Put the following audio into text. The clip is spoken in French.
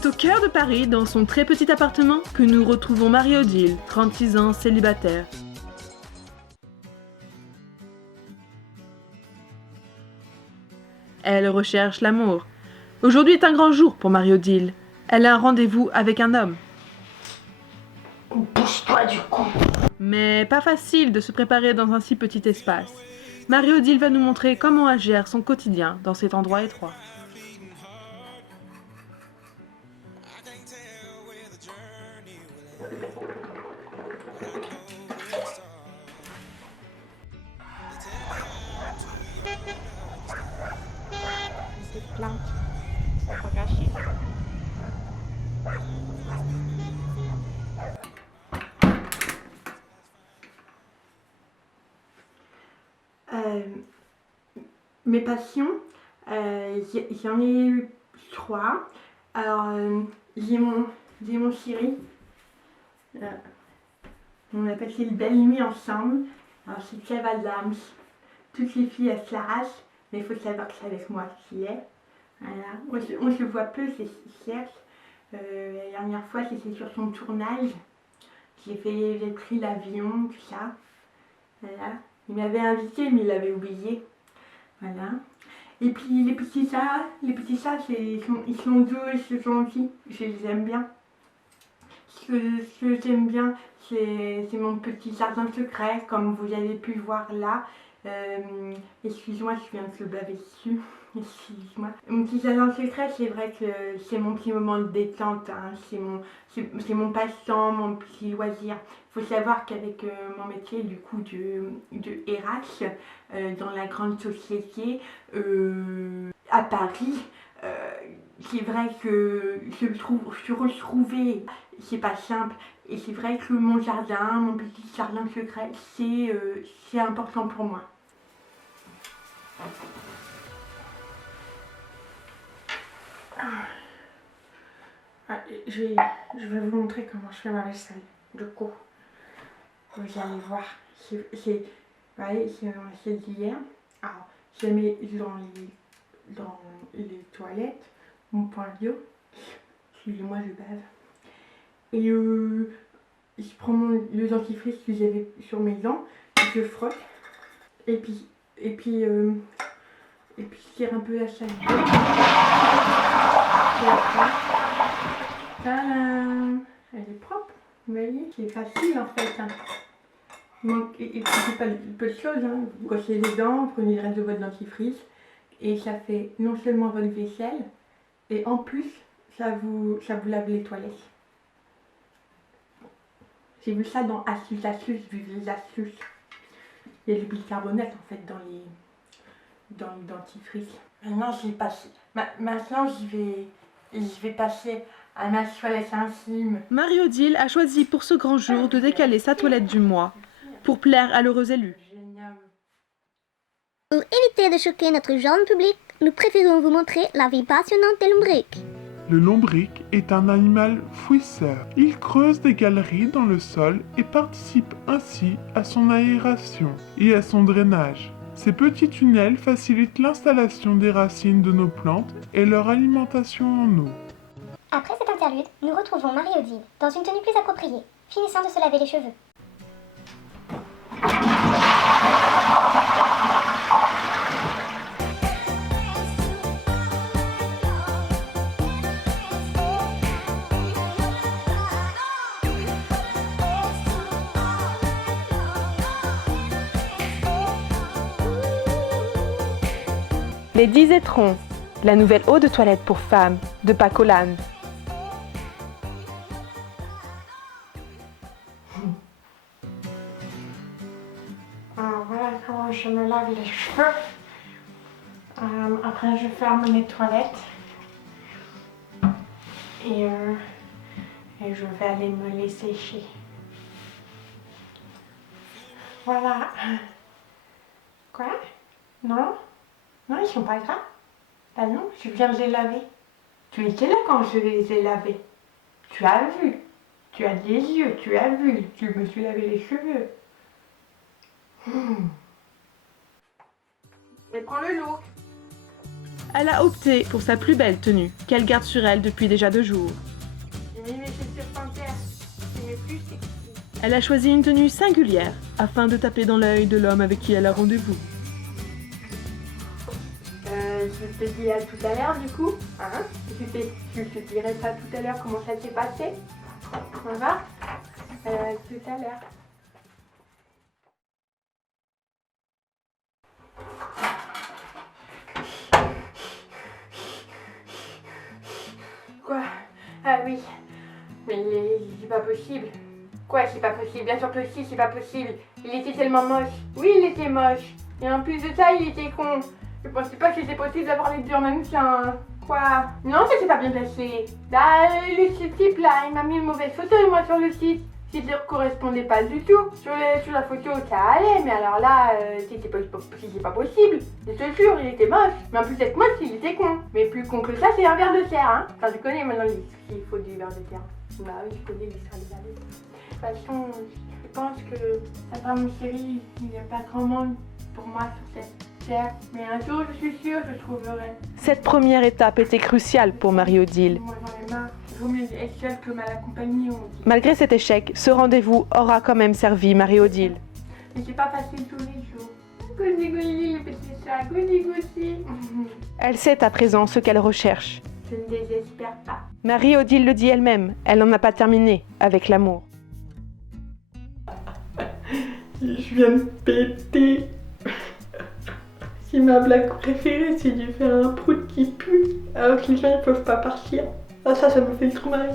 C'est au cœur de Paris, dans son très petit appartement, que nous retrouvons Marie-Odile, 36 ans, célibataire. Elle recherche l'amour. Aujourd'hui est un grand jour pour Marie-Odile. Elle a un rendez-vous avec un homme. Bouge-toi du coup. Mais pas facile de se préparer dans un si petit espace. Marie-Odile va nous montrer comment elle gère son quotidien dans cet endroit étroit. Cette plante, ça va gâcher. Mes passions, j'en ai eu 3. Alors, j'ai mon chéri. On appelle ça une belle nuit ensemble. Alors, c'est Kev Adams. Toutes les filles, elles se l'arrachent, mais il faut savoir que c'est avec moi qu'il est. Voilà. On se voit peu, c'est certes. La dernière fois, c'était sur son tournage. J'ai pris l'avion, tout ça. Voilà. Il m'avait invité, mais il avait oublié. Voilà. Et puis les petits chats, ils sont doux et ils sont gentils. Je les aime bien. Ce que j'aime bien, c'est mon petit jardin secret, comme vous avez pu voir là. Excuse-moi, je viens de se baver dessus. Excuse-moi. Mon petit jardin secret, c'est vrai que c'est mon petit moment de détente. Hein. C'est mon passe-temps, mon petit loisir. Il faut savoir qu'avec mon métier du coup de RH dans la grande société à Paris, c'est vrai que se retrouver, c'est pas simple. Et c'est vrai que mon jardin, mon petit jardin secret, c'est important pour moi. Je vais vous montrer comment je fais ma vaisselle. Du coup, vous allez voir. Vous voyez, c'est ma vaisselle d'hier. Alors, je la mets dans les toilettes, mon point d'eau. Excusez-moi, je bave. Et je prends le dentifrice que j'avais sur mes dents, je frotte, et puis je tire un peu la salive. Et après, tadam, elle est propre, vous voyez, c'est facile en fait. Hein. Et puis c'est pas peu de choses, hein. Vous brossez les dents, vous prenez le reste de votre dentifrice, et ça fait non seulement votre vaisselle, et en plus, ça vous lave les toilettes. J'ai vu ça dans Astuces, vu les astuces. Il y a du bicarbonate en fait dans le dentifrice. Maintenant je vais passer à ma toilette intime. Marie-Odile a choisi pour ce grand jour de décaler sa toilette du mois pour plaire à l'heureux élu. Pour éviter de choquer notre jeune public, nous préférons vous montrer la vie passionnante des lombrics. Le lombric est un animal fouisseur. Il creuse des galeries dans le sol et participe ainsi à son aération et à son drainage. Ces petits tunnels facilitent l'installation des racines de nos plantes et leur alimentation en eau. Après cet interlude, nous retrouvons Marie-Odile dans une tenue plus appropriée, finissant de se laver les cheveux. Les 10 étrons, la nouvelle eau de toilette pour femmes de Pacolan. Alors voilà comment je me lave les cheveux. Après je ferme les toilettes. Et je vais aller me les sécher. Voilà. Quoi? Non? Non, ils sont pas gras. Ah non, je viens de les laver. Tu étais là quand je les ai lavés. Tu as vu. Tu as des yeux, tu as vu. Tu me suis lavé les cheveux. Mais prends le look. Elle a opté pour sa plus belle tenue, qu'elle garde sur elle depuis déjà 2 jours. J'ai mis mes chaussures panthères. C'est mes plus sexy. Elle a choisi une tenue singulière, afin de taper dans l'œil de l'homme avec qui elle a rendez-vous. Je te dis à tout à l'heure du coup. Hein? Je te dirai ça tout à l'heure comment ça s'est passé. On va tout à l'heure. Quoi? Ah oui. Mais c'est pas possible. Quoi, c'est pas possible? Bien sûr que si, c'est pas possible. Il était tellement moche. Oui, il était moche. Et en plus de ça, il était con. Je pensais pas que c'était possible d'avoir les deux en même temps. Quoi? Non, ça s'est pas bien passé. Bah, ce type là, il m'a mis une mauvaise photo moi sur le site. Ça ne correspondait pas du tout. Sur la photo, ça allait, mais alors là, c'était pas possible. Je te jure, il était moche. Mais en plus d'être moche, il était con. Mais plus con que ça, c'est un ver de terre, hein. Enfin, je connais maintenant il faut du ver de terre. Bah oui, je connais l'histoire des vers de terre. De toute façon, je pense que ça fera mon chéri, il n'y a pas grand monde pour moi sur cette terre. Mais un jour, je suis sûre, je trouverai. Cette première étape était cruciale pour Marie-Odile. Moi, j'en ai marre. Il vaut mieux être seule que mal accompagnée, on dit. Malgré cet échec, ce rendez-vous aura quand même servi Marie-Odile. Mais c'est pas facile tous les jours. Goudi, le petit chat, goudi. Elle sait à présent ce qu'elle recherche. Je ne désespère pas. Marie-Odile le dit elle-même, elle n'en a pas terminé avec l'amour. Je viens de péter. C'est ma blague préférée, c'est de faire un prout qui pue, alors que les gens ne peuvent pas partir. Ah ça me fait trop marrer.